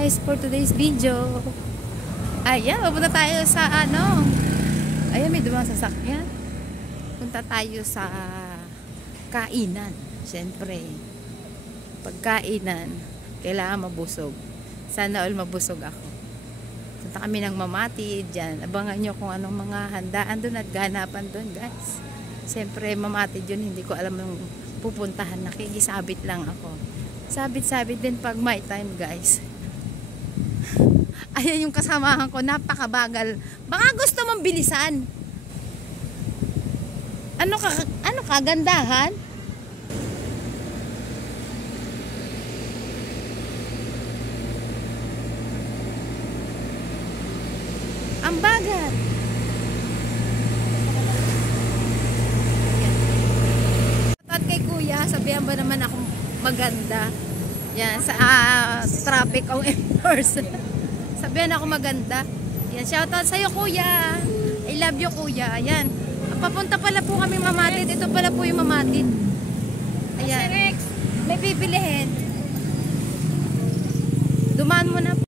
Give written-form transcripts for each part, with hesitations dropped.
guys for today's video. Ayan, pupunta tayo sa ayan, may dumang sasakyan. Punta tayo sa kainan. Siyempre, pagkainan, kailangan mabusog. Sana all mabusog ako. Punta kami ng Mamati dyan. Abangan nyo kung anong mga handaan doon at ganapan doon, guys. Siyempre, Mamati dyan, hindi ko alam yung pupuntahan. Nakikisabit lang ako. Sabit-sabit din pag may time, guys. Ayan yung kasamahan ko, napakabagal. Baka gusto mong bilisan. Ano kagandahan? Ang bagal. At kay kuya, sabihan ba naman akong maganda? Yan, sa traffic o enforce. Sabihan ako maganda. Yan, shoutout sa'yo kuya. I love you kuya. Ayan. Papunta pala po kami Mamati. Ito pala po yung Mamati. Ayan. May bibilihin. Dumaan mo na po.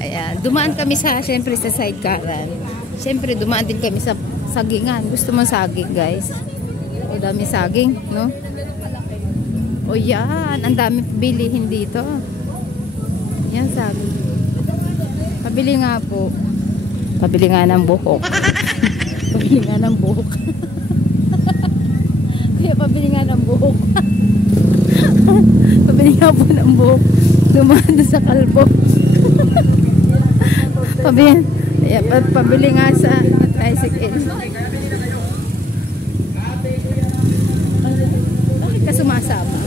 Ayan, dumaan kami siyempre sa sidecaran. Siyempre dumaan din kami sa sagingan. Gusto mo saging, guys? O dami saging, no? O yan, ang dami bilihin dito. Yan saging. Pabili nga po. Pabili nga ng buhok. Pabili nga ng buhok. Kaya pabili nga ng buhok. Pabili nga po ng buhok. Dumaan sa kalbo. Pabili nga sa tricycle. Bakit ka sumasama?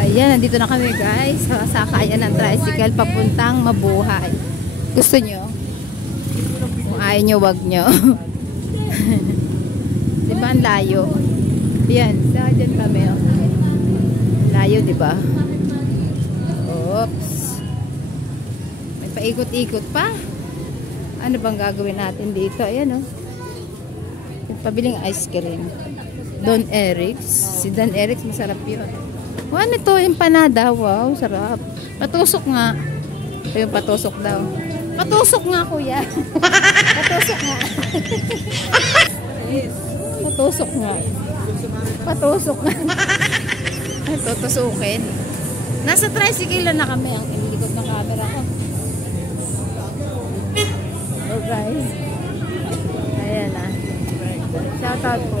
Ayan, nandito na kami guys sa sakayan ng tricycle papuntang Mabuhay. Gusto nyo? Kung ayaw nyo, wag nyo. Diba ang layo? Yan, sa dyan kami. Layo, diba? Oops. May paikot-ikot pa. Ano bang gagawin natin dito? Ayan, oh. Pabiling ice cream. Don Eric's. Si Don Eric's, masarap yun. Ano ito? Empanada. Wow, sarap. Patusok nga. Ito yung patusok daw. Patusok nga, kuya. Patusok nga. Patusok nga. Patusok nga. Tutusukin. Nasa tricycle na kami. Ang inilikot ng camera ko. Oh guys. Ayan na. Shout out po.